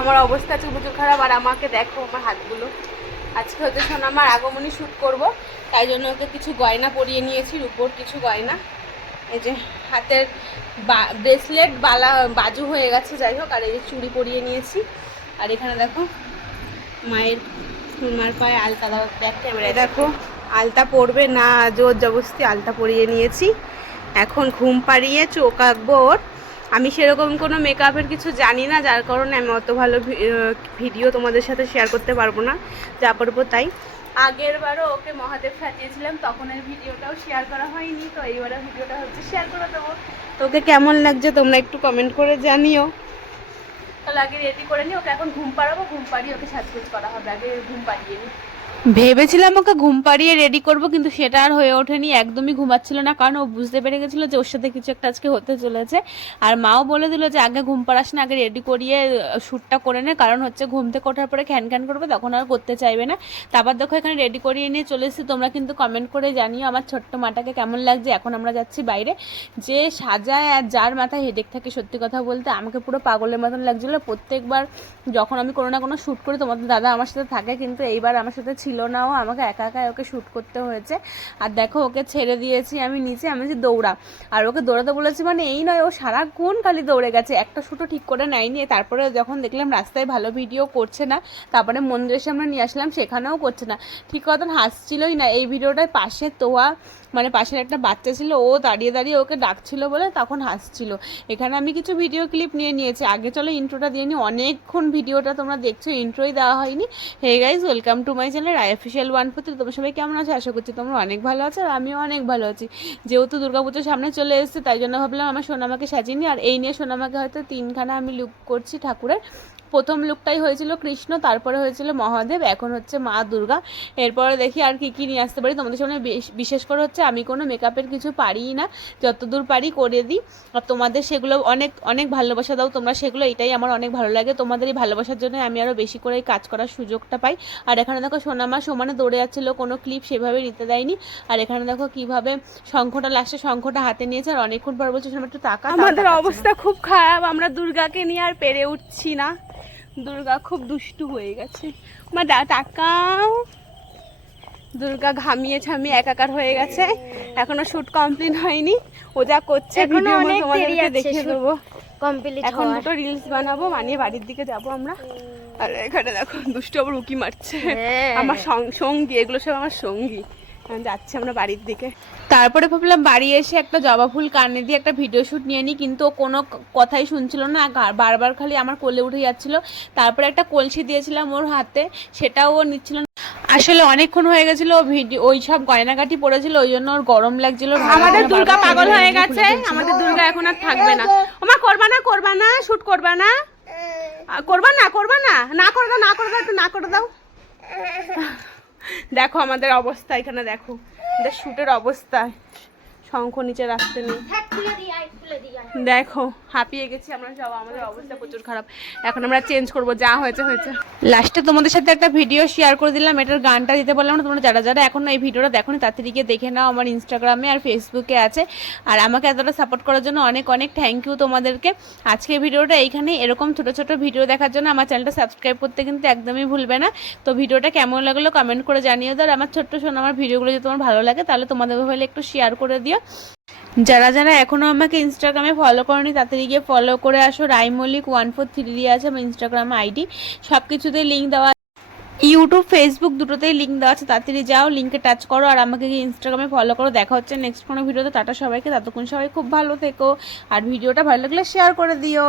আমার অবস্থা আজকে প্রচুর খারাপ। আর আমাকে দেখো আমার হাতগুলো। আজকে হচ্ছে সোনামার আগমনী শ্যুট করব, তাই জন্য ওকে কিছু গয়না পরিয়ে নিয়েছি, রূপোর কিছু গয়না। এই যে হাতের ব্রেসলেট, বালা, বাজু হয়ে গেছে, যাই হোক। আর এই যে চুড়ি পরিয়ে নিয়েছি। আর এখানে দেখো মায়ের মার পায়ে আলতা, ব্যাক ক্যামেরায় দেখো আলতা পরবে না, জোর জবরদস্তি আলতা পরিয়ে নিয়েছি। এখন ঘুম পাড়িয়ে চোখ আঁকবো ওর। আমি সেরকম কোনো মেকআপের কিছু জানি না, যার কারণে আমি অত ভালো ভিডিও তোমাদের সাথে শেয়ার করতে পারবো না, যা করবো তাই। আগের বারও ওকে মহাদেব সাজিয়েছিলাম, তখন এর ভিডিওটাও শেয়ার করা হয়নি, তো এইবারে ভিডিওটা হচ্ছে শেয়ার করে দেবো। তো ওকে কেমন লাগছে তোমরা একটু কমেন্ট করে জানিও। তাহলে আগে রেডি করে নিই, ওকে এখন ঘুম পাড়াবো, ঘুম পাড়িয়ে ওকে সাজগোজ করা হবে। আগে ঘুম পাড়িয়ে নিই। ভেবেছিলাম ওকে ঘুম পাড়িয়ে রেডি করব, কিন্তু সেটা আর হয়ে ওঠেনি। একদমই ঘুমাচ্ছিল না, কারণ ও বুঝতে পেরে গেছিলো যে ওর সাথে কিছু একটা আজকে হতে চলেছে। আর মাও বলে দিল যে আগে ঘুম পাড়াস না, আগে রেডি করিয়ে শ্যুটটা করে নে, কারণ হচ্ছে ঘুম থেকে ওঠার পরে খ্যান খ্যান করবে, তখন আর করতে চাইবে না। তারপর দেখো এখানে রেডি করিয়ে নিয়ে চলে এসেছি। তোমরা কিন্তু কমেন্ট করে জানিও আমার ছোট্ট মাটাকে কেমন লাগছে। এখন আমরা যাচ্ছি বাইরে। যে সাজায় আর যার মাথায় হেডেক থাকে, সত্যি কথা বলতে আমাকে পুরো পাগলের মতন লাগছিলো। প্রত্যেকবার যখন আমি কোনো না কোনো শ্যুট করি তোমাদের দাদা আমার সাথে থাকে, কিন্তু এইবার আমার সাথে ছিল না, ও আমাকে একা একা ওকে শ্যুট করতে হয়েছে। আর দেখো ওকে ছেড়ে দিয়েছি আমি নিচে, আমি যে দৌড়া। আর ওকে দৌড়াতে বলেছি মানে এই নয়, ও সারাক্ষণ খালি দৌড়ে গেছে, একটা শ্যুটও ঠিক করে নেয়নি। তারপরে যখন দেখলাম রাস্তায় ভালো ভিডিও করছে না, তারপরে মন্দিরের সামনে নিয়ে আসলাম, সেখানেও করছে না ঠিক মতন, হাসছিলই না। এই ভিডিওটায় পাশে তোয়া মানে পাশের একটা বাচ্চা ছিল, ও দাঁড়িয়ে দাঁড়িয়ে ওকে ডাকছিল বলে তখন হাসছিল। এখানে আমি কিছু ভিডিও ক্লিপ নিয়ে নিয়েছি। আগে চলো ইন্ট্রোটা দিয়ে নিই, অনেকক্ষণ ভিডিওটা তোমরা দেখছো, ইন্ট্রোই দেওয়া হয়নি। Hey guys, welcome to my channel Roy official 143। তোমরা সবাই কেমন আছো? আশা করছি তোমরা অনেক ভালো আছো, আর আমিও অনেক ভালো আছি। যেহেতু দুর্গাপুজোর সামনে চলে এসেছে, তাই জন্য ভাবলাম আমার সোনামাকে সাজিয়ে নিই। আর এই নিয়ে সোনামাকে হয়তো 3খানা আমি লুক করছি ঠাকুরের। প্রথম লুকটাই হয়েছিল কৃষ্ণ, তারপরে হয়েছিল মহাদেব, এখন হচ্ছে মা দুর্গা। এরপরে দেখি আর কি নিয়ে আসতে পারি তোমাদের সামনে। বিশেষ করে হচ্ছে আমি কোনো মেকআপের কিছু পারিই না, যতদূর পারি করে দিই। আর তোমাদের সেগুলো অনেক অনেক ভালোবাসা দাও তোমরা, সেগুলো এটাই আমার অনেক ভালো লাগে। তোমাদের এই ভালোবাসার জন্য আমি আরও বেশি করে কাজ করার সুযোগটা পাই। আর এখানে দেখো সোনামা সমানে দৌড়ে যাচ্ছিলো, কোনো ক্লিপ সেভাবে নিতে দেয়নি। আর এখানে দেখো কিভাবে শঙ্খটা, লাস্টে শঙ্খটা হাতে নিয়েছে। আর অনেকক্ষণ পর বলছে সোনামা একটু তাকা। আমাদের অবস্থা খুব খারাপ, আমরা দুর্গাকে নিয়ে আর পেরে উঠছি না। দুর্গা খুব দুষ্টু হয়ে গেছে। মা তাকাও, দুর্গা ঘামিয়ে ছামিয়ে একাকার হয়ে গেছে। এখনো শুট কমপ্লিট হয়নি, ও যা করছে তোমাদেরকে দেখিয়ে দেবো। এখন দুটো রিলস বানাবো, বানিয়ে বাড়ির দিকে যাবো আমরা। আর এখানে দেখো দুষ্টু আবার উকি মারছে, আমার সঙ্গী, এগুলো সব আমার সঙ্গী। যাচ্ছি আমরা বাড়ির দিকে। তারপরে ভাবলাম বাড়ি এসে একটা জবা ফুল কানে দিয়ে একটা ভিডিও শ্যুট নিয়ে নিই, কিন্তু ও কোনো কথাই শুনছিল না, বারবার খালি আমার কোলে উঠে যাচ্ছিল। তারপরে একটা কলসি দিয়েছিলাম ওর হাতে, সেটাও ও নিচ্ছিল না। আসলে অনেকক্ষণ হয়ে গেছিল, ভিডিও ওই সব গয়নাগাটি পড়েছিল, ওই জন্য ওর গরম লাগছিল। আমাদের দুর্গা পাগল হয়ে গেছে, আমাদের দুর্গা এখন আর থাকবে না। ওমা করবা না, করবা না, শুট করবা না, করবা না, করবা না, না করে দাও, না করে দাও, একটু না করে দাও। দেখো আমাদের অবস্থা, এখানে দেখো আমাদের শুটের অবস্থা, শঙ্খ নিচে রাখতে নেই। দেখো হাঁপিয়ে গেছি আমরা সব, আমাদের অবস্থা প্রচুর খারাপ। এখন আমরা চেঞ্জ করব, যা হয়েছে হয়েছে। লাস্টে তোমাদের সাথে একটা ভিডিও শেয়ার করে দিলাম, এটার গানটা দিতে পারলাম না। তোমরা যারা যারা এখনো এই ভিডিওটা দেখো নি, তাড়াতাড়ি গিয়ে দেখে নাও, আমার ইনস্টাগ্রামে আর ফেসবুকে আছে। আর আমাকে এতটা সাপোর্ট করার জন্য অনেক অনেক থ্যাংক ইউ তোমাদেরকে। আজকের ভিডিওটা এইখানে, এরকম ছোটো ছোটো ভিডিও দেখার জন্য আমার চ্যানেলটা সাবস্ক্রাইব করতে কিন্তু একদমই ভুলবে না। তো ভিডিওটা কেমন লাগলো কমেন্ট করে জানিয়ে দাও। আমার ছোট্ট শোনো, আমার ভিডিওগুলো যদি তোমার ভালো লাগে তাহলে তোমাদের হলে একটু শেয়ার করে দিও। যারা যারা এখনও আমাকে ইনস্টাগ্রামে ফলো করনি, তাড়াতাড়ি গিয়ে ফলো করে আসো। রাইমলিক 143 আছে আমার ইনস্টাগ্রামে আইডি, সব কিছুতেই লিঙ্ক দেওয়া, ইউটিউব ফেসবুক দুটোতেই লিঙ্ক দেওয়া আছে। তাড়াতাড়ি যাও, লিঙ্কে টাচ করো আর আমাকে ইনস্টাগ্রামে ফলো করো। দেখা হচ্ছে নেক্সট কোনো ভিডিওতে। টাটা সবাইকে, ততক্ষণ সবাই খুব ভালো থেকো। আর ভিডিওটা ভালো লাগলে শেয়ার করে দিও।